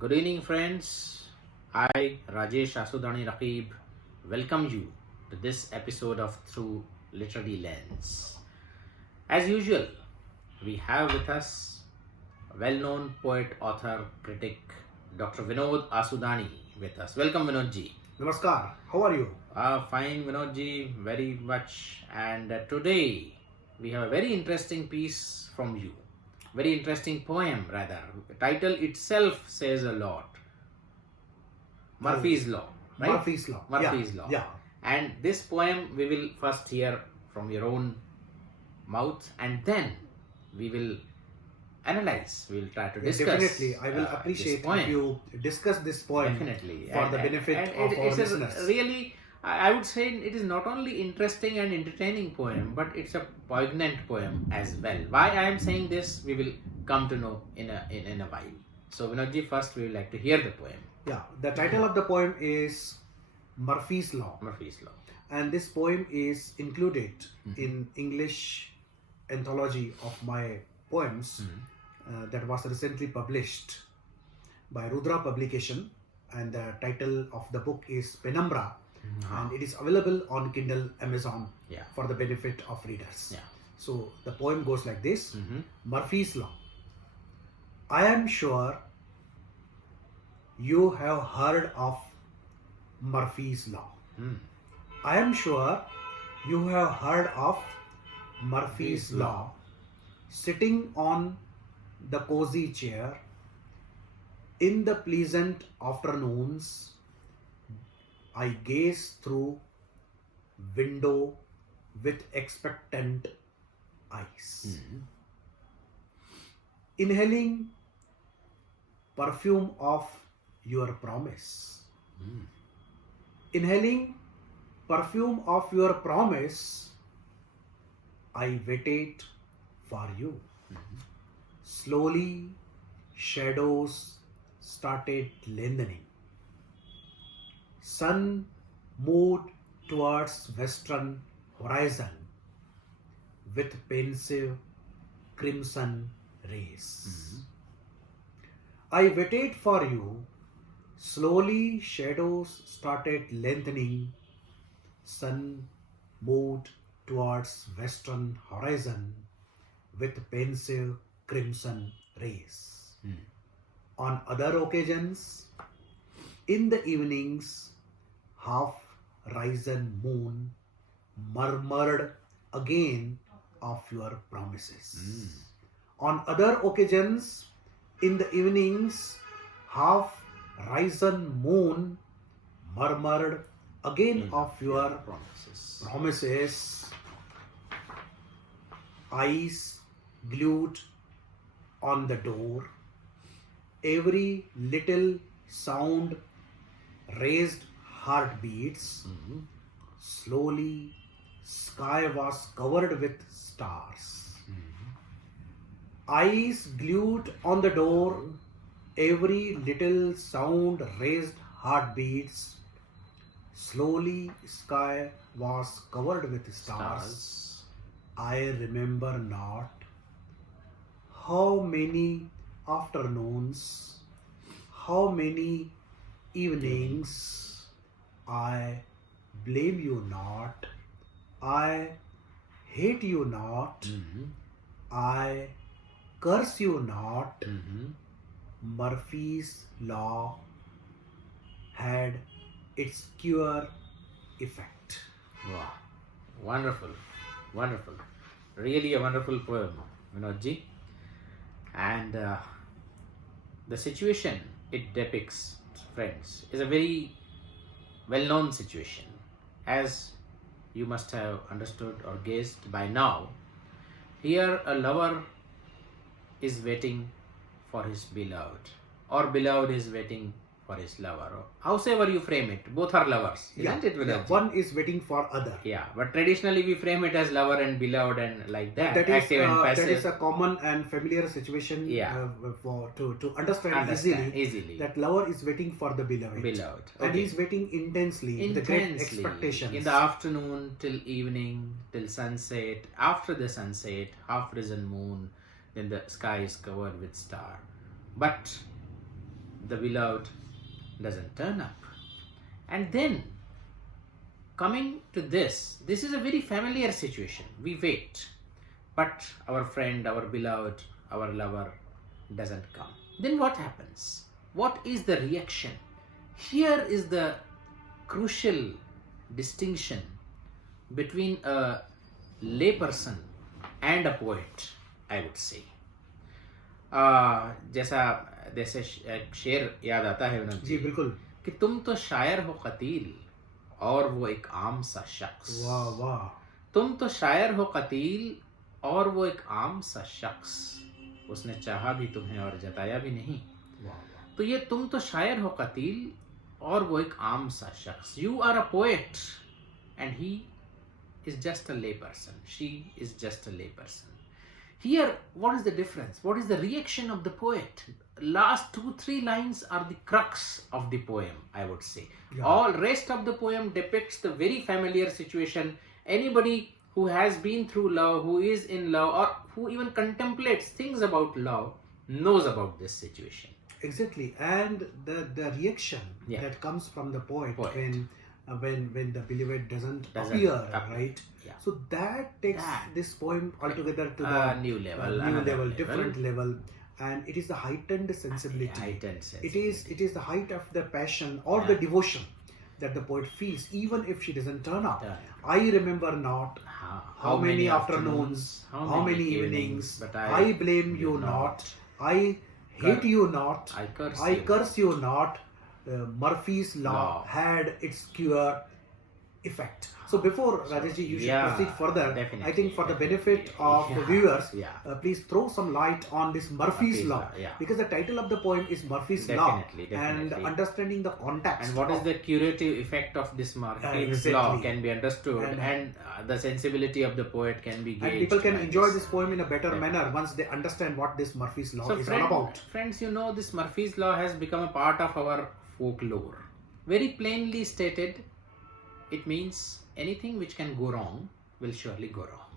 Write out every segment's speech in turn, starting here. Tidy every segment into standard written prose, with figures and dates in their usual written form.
Good evening, friends. I, Rajesh Asudani Raqeeb, welcome you to this episode of Through Literary Lens. As usual, we have with us a well-known poet, author, critic, Dr. Vinod Asudani with us. Welcome, Vinodji. Namaskar. How are you? Fine, Vinodji, very much. And today we have a very interesting piece from you. Very interesting poem, rather. The title itself says a lot. Murphy's Law, right? Murphy's Law. Murphy's Law. Yeah. And this poem we will first hear from your own mouth, and then we will analyze. We will try to discuss. Definitely, I will appreciate if you discuss this poem. Definitely, for the benefit of our listeners. Really, I would say it is not only interesting and entertaining poem, but it's a poignant poem as well. Why I am saying this, we will come to know in a while. So, Vinodji, first we would like to hear the poem. Yeah, the title of the poem is Murphy's Law. Murphy's Law. And this poem is included in English anthology of my poems that was recently published by Rudra Publication, and the title of the book is Penumbra, and it is available on Kindle Amazon for the benefit of readers. So the poem goes like this. Murphy's Law. I am sure you have heard of Murphy's Law. I am sure you have heard of Murphy's Law. Sitting on the cozy chair in the pleasant afternoons, I gaze through window with expectant eyes, inhaling perfume of your promise. Inhaling perfume of your promise, I waited for you. Slowly, shadows started lengthening. Sun moved towards western horizon with pensive crimson rays. I waited for you. Slowly, shadows started lengthening. Sun moved towards western horizon with pensive crimson rays. On other occasions, in the evenings, half-risen moon murmured again of your promises. On other occasions, in the evenings, half-risen moon murmured again of your promises. Eyes glued on the door, every little sound raised heartbeats. Slowly, sky was covered with stars. Eyes glued on the door, every little sound raised heartbeats. Slowly, sky was covered with stars. I remember not how many afternoons, how many evenings. I blame you not, I hate you not, I curse you not. Murphy's Law had its cure effect. Wow, wonderful, wonderful. Really a wonderful poem, Vinodji. And the situation it depicts, friends, is a very well-known situation. As you must have understood or guessed by now, here a lover is waiting for his beloved, or beloved is waiting for his lover. Howsoever you frame it, both are lovers, isn't it, Vinodji? One is waiting for other. Yeah, but traditionally we frame it as lover and beloved and like that. That is, active and passive. that is a common and familiar situation to understand easily. That lover is waiting for the beloved. And he is waiting intensely with great expectations. In the afternoon till evening, till sunset. After the sunset, half risen moon, then the sky is covered with star. But the beloved doesn't turn up. And then, coming to this is a very familiar situation. We wait, but our friend, our beloved, our lover doesn't come. Then what happens? What is the reaction? Here is the crucial distinction between a layperson and a poet, I would say. जैसा जैसे एक शेर याद आता है विनोद जी बिल्कुल कि तुम तो शायर हो कतील और वो एक आम सा शख्स. वाह वाह. तुम तो शायर हो कतील और वो एक आम सा शख्स. उसने चाहा भी तुम्हें और जताया भी नहीं. तो ये तुम तो शायर हो कतील और वो एक आम सा शख्स. You are a poet and he is just a layperson. She is just a layperson. Here, what is the difference? What is the reaction of the poet? Last 2-3 lines are the crux of the poem, I would say. Yeah. All rest of the poem depicts the very familiar situation. Anybody who has been through love, who is in love, or who even contemplates things about love, knows about this situation. Exactly. And the reaction that comes from the poet. When the beloved doesn't appear, right? Yeah. So that takes this poem altogether to the new level, different level, and it is the heightened sensibility. It is the height of the passion or the devotion that the poet feels, even if she doesn't turn up. I remember not how many afternoons, how many evenings, but I blame you not. I hate you not. I curse you not. Murphy's law had its cure effect. So before Rajesh, you should proceed further. I think for the benefit of the viewers, please throw some light on this Murphy's law, because the title of the poem is Murphy's law, and understanding the context. And what is the curative effect of this Murphy's law can be understood, and the sensibility of the poet can be gauged. And people can enjoy this poem in a better manner once they understand what this Murphy's law is all about. Friends, you know, this Murphy's law has become a part of our folklore. Very plainly stated, it means anything which can go wrong will surely go wrong.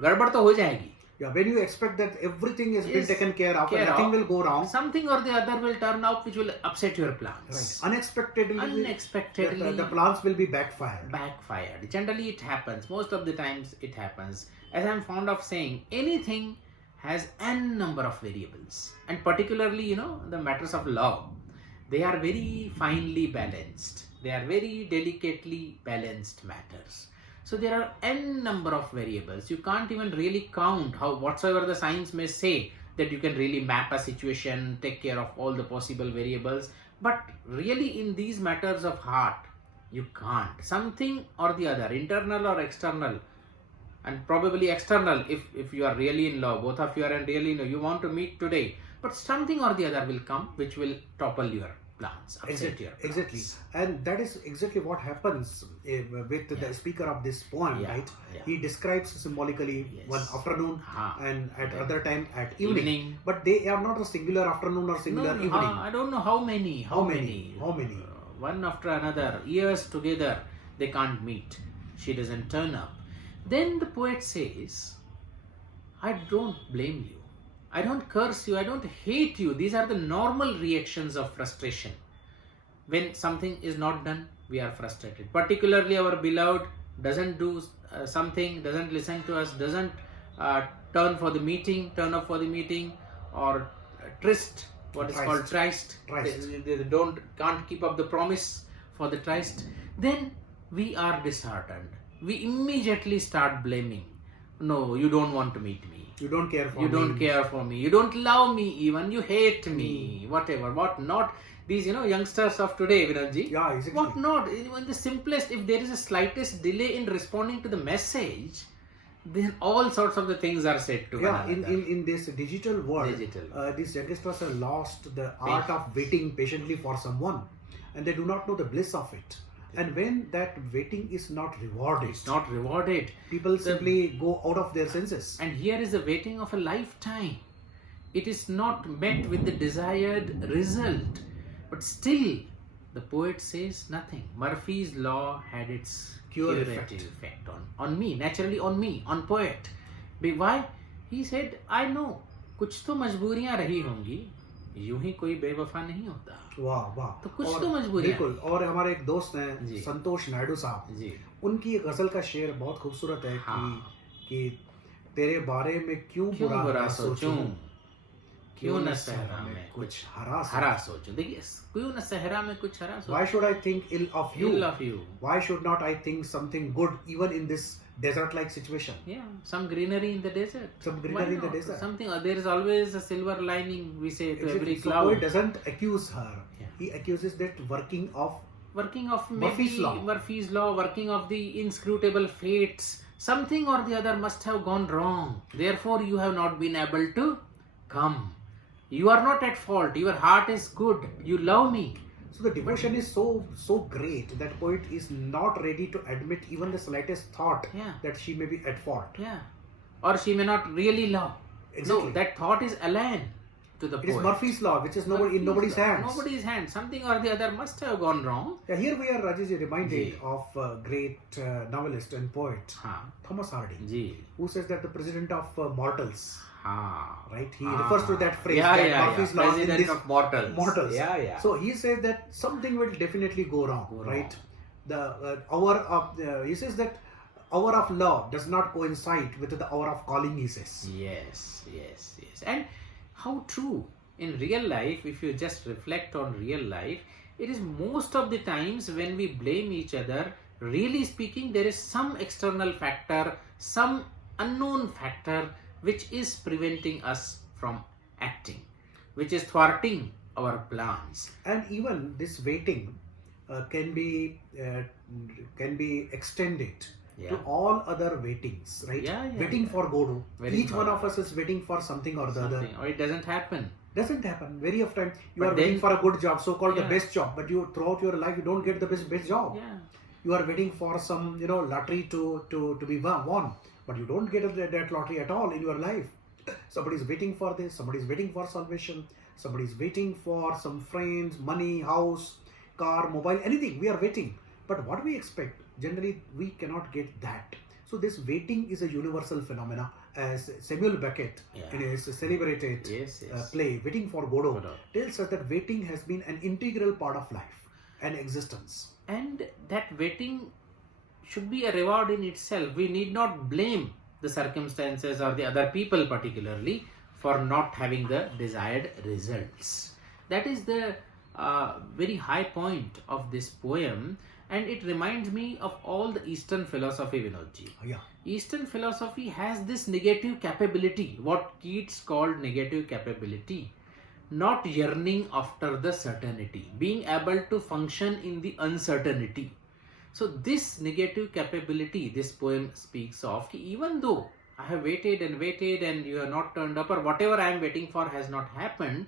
गड़बड़ तो हो जाएगी. Yeah, when you expect that everything has been taken care of and nothing will go wrong, something or the other will turn out which will upset your plans. Right. Unexpectedly, the plans will be backfired. Generally, it happens. Most of the times, it happens. As I'm fond of saying, anything has n number of variables, and particularly, you know, the matters of love. They are very finely balanced. They are very delicately balanced matters. So there are n number of variables. You can't even really count how whatsoever the science may say that you can really map a situation, take care of all the possible variables. But really in these matters of heart, you can't. Something or the other, internal or external, and probably external if you are really in love, both of you are really in love, you want to meet today, but something or the other will come which will topple your plans. Exactly. And that is exactly what happens with the speaker of this poem, right? He describes symbolically one afternoon and at other time at evening. But they are not a singular afternoon or singular evening. I don't know how many. One after another, years together, they can't meet. She doesn't turn up. Then the poet says, I don't blame you. I don't curse you, I don't hate you. These are the normal reactions of frustration. When something is not done, we are frustrated. Particularly our beloved doesn't do something, doesn't listen to us, doesn't turn up for the meeting, or tryst, called tryst. They can't keep up the promise for the tryst. Then we are disheartened. We immediately start blaming. No, you don't want to meet me. You don't care for me. You don't care for me. You don't love me even. You hate me. Whatever. What not. These, youngsters of today, Vinodji. Yeah, exactly. What not. Even the simplest, if there is a slightest delay in responding to the message, then all sorts of the things are said to one another. In this digital world, these youngsters have lost the art of waiting patiently for someone. And they do not know the bliss of it. And when that waiting is not rewarded, people simply go out of their senses. And here is the waiting of a lifetime. It is not met with the desired result. But still, the poet says nothing. Murphy's law had its curative effect on me, naturally on me, on poet. Why? He said, I know, कुछ तो मजबूरियां रही होंगी, यूं ही कोई बेवफा नहीं होता. वाह वाह. तो कुछ और तो मजबूरियां बिल्कुल. और हमारे एक दोस्त जी. हैं संतोष नायडू साहब, जी. उनकी एक गजल का शेर बहुत खूबसूरत है हाँ. कि तेरे बारे में क्यों क्यों बुरा मैं सोचूं, क्यों न सहरा सहरा में कुछ हरा हरा सोचूं. देखिए, क्यों न सहरा में कुछ हरा Why सोचूं. should I think ill of you? Ill of you. Why should not I think something good even in this desert-like situation? Yeah, some greenery in the desert. Some Why greenery in the not? desert. Something. There is always a silver lining, we say, to every So cloud. poet doesn't accuse her. Yeah. He accuses that working of Murphy's law, working of the inscrutable fates. Something or the other must have gone wrong. Therefore, you have not been able to come. You are not at fault. Your heart is good. You love me. So the devotion is so great that poet is not ready to admit even the slightest thought Yeah. that she may be at fault. Yeah. Or she may not really love. Exactly. No, that thought is alien to the It poet. is Murphy's law, which is in nobody's hands. Nobody's hands. Something or the other must have gone wrong. Yeah, here we are, Rajesh, reminded Ji. of great novelist and poet Haan. Thomas Hardy, Ji. who says that the president of mortals, Haan. right? He refers to that phrase, Yeah, that yeah, Murphy's yeah. law in President this of mortals. mortals. Yeah, yeah. So he says that something will definitely go wrong, right? The hour of he says that hour of love does not coincide with the hour of calling. He says. Yes, yes, yes. And how true. In real life, if you just reflect on real life, it is most of the times when we blame each other, really speaking, there is some external factor, some unknown factor which is preventing us from acting, which is thwarting our plans. And even this waiting can be extended to all other waitings, right? Waiting for Godot. Each one of us is waiting for something or the other. Or it doesn't happen. Doesn't happen. Very often you are waiting for a good job, so-called the best job, but you throughout your life you don't get the best job. Yeah. You are waiting for some lottery to be won, but you don't get that lottery at all in your life. Somebody is waiting for this. Somebody is waiting for salvation. Somebody is waiting for some friends, money, house, car, mobile, anything. We are waiting, but what we expect generally we cannot get that. So this waiting is a universal phenomena, as Samuel Beckett in his celebrated play Waiting for Godot tells us that waiting has been an integral part of life and existence. And that waiting should be a reward in itself. We need not blame the circumstances or the other people particularly for not having the desired results. That is the very high point of this poem. And it reminds me of all the Eastern philosophy, Vinodji. Yeah. Eastern philosophy has this negative capability, what Keats called negative capability, not yearning after the certainty, being able to function in the uncertainty. So this negative capability, this poem speaks of, even though I have waited and you have not turned up, or whatever I am waiting for has not happened,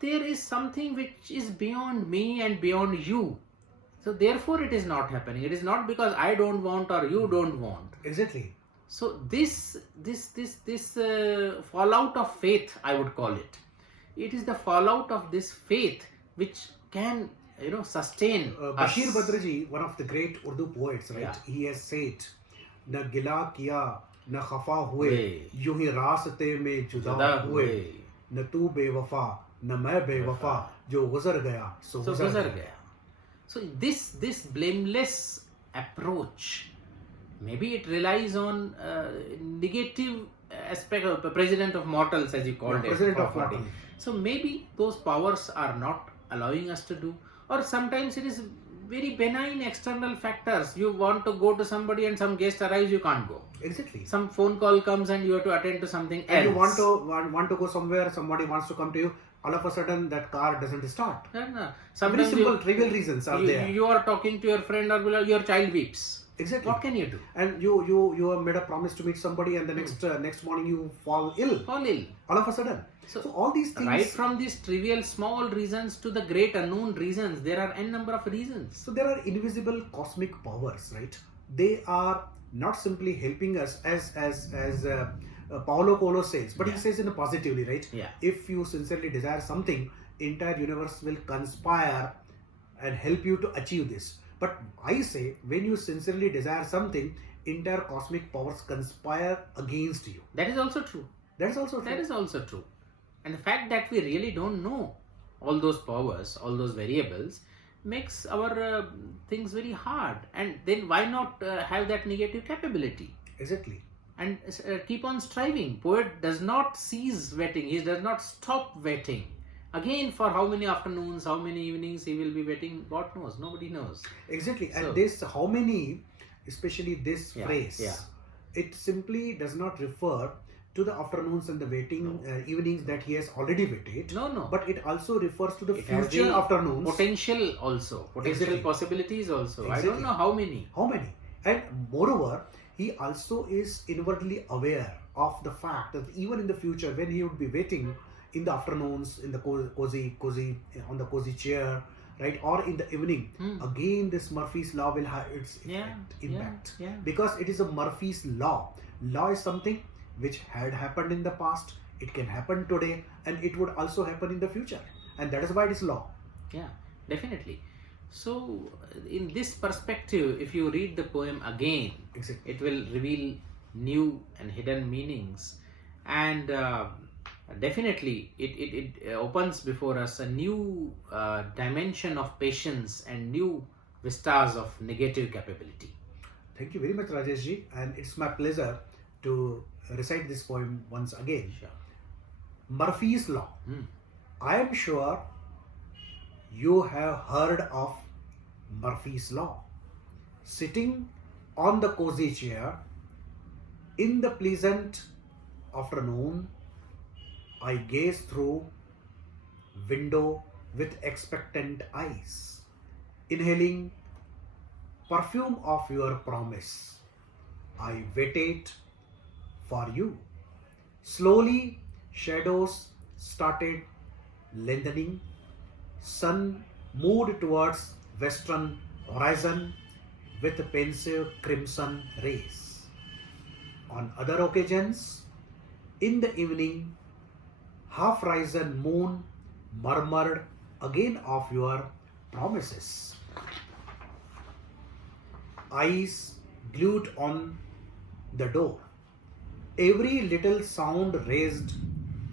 there is something which is beyond me and beyond you. So therefore it is not happening. It is not because I don't want or you don't want. Exactly. So this fallout of faith, I would call it. It is the fallout of this faith which can sustain Bashir us. Badraji, one of the great Urdu poets, right? Yeah. He has said, "Na gila kiya, na khafa hue, यूं ही रास्ते में जुदा हुए, न तू बेवफा, न मैं बेवफा, जो गुजर गया सो गुजर गया." So this blameless approach, maybe it relies on negative aspect of the president of mortals, as you called it. President of mortals. So maybe those powers are not allowing us to do, or sometimes it is very benign external factors. You want to go to somebody and some guest arrives, you can't go. Exactly. Some phone call comes and you have to attend to something else. And you want to go somewhere, somebody wants to come to you, all of a sudden that car doesn't start. No. Very simple, trivial reasons are there. You are talking to your friend or your child weeps. Exactly. What can you do? And you have made a promise to meet somebody, and the next morning you fall ill. All of a sudden. So all these things. Right from these trivial small reasons to the great unknown reasons, there are n number of reasons. So there are invisible cosmic powers, right? They are not simply helping us as Paulo Coelho says, but he says in a positively, right? Yeah. If you sincerely desire something, entire universe will conspire and help you to achieve this. But I say, when you sincerely desire something, entire cosmic powers conspire against you. That is also true. That is also true. That is also true. And the fact that we really don't know all those powers, all those variables, makes our things very hard. And then why not have that negative capability? Exactly. And keep on striving. Poet does not cease waiting. He does not stop waiting. Again, for how many afternoons, how many evenings he will be waiting, God knows. Nobody knows. Exactly. So- And this, how many, especially this Yeah, phrase, yeah. it simply does not refer to the afternoons and the waiting evenings that he has already waited. No. But it also refers to the It has future the afternoons. potential also. Potential Exactly. possibilities also. I Exactly. don't know how many. How many? And moreover, he also is inwardly aware of the fact that even in the future, when he would be waiting in the afternoons, in the cozy, on the cozy chair, right, or in the evening, again this Murphy's law will have its impact. Yeah. Because it is a Murphy's law. Law is something which had happened in the past, it can happen today, and it would also happen in the future. And that is why it is law. Yeah, definitely. So, in this perspective, if you read the poem again, Exactly. it will reveal new and hidden meanings, and definitely it opens before us a new dimension of patience and new vistas of negative capability. Thank you very much, Rajesh ji, and it's my pleasure to recite this poem once again. Sure. Murphy's Law. I am sure you have heard of Murphy's Law. Sitting on the cozy chair in the pleasant afternoon, I gaze through window with expectant eyes, inhaling perfume of your promise. I waited for you. Slowly, shadows started lengthening. Sun moved towards western horizon with pensive crimson rays. On other occasions, in the evening, half-risen moon murmured again of your promises. Eyes glued on the door. Every little sound raised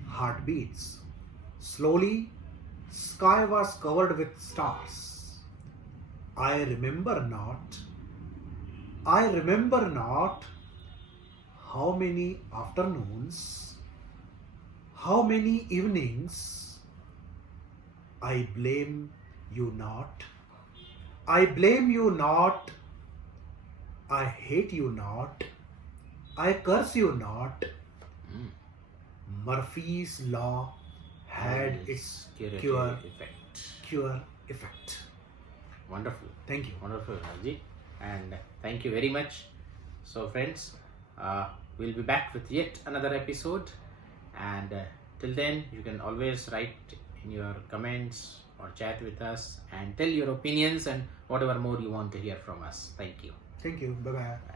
heartbeats. Slowly, sky was covered with stars. I remember not how many afternoons, how many evenings. I blame you not. I blame you not. I hate you not. I curse you not. Murphy's law had its cure effect. Wonderful. Thank you. Wonderful, Raji. And thank you very much. So, friends, we'll be back with yet another episode. And till then, you can always write in your comments or chat with us and tell your opinions and whatever more you want to hear from us. Thank you. Thank you. Bye bye. Bye.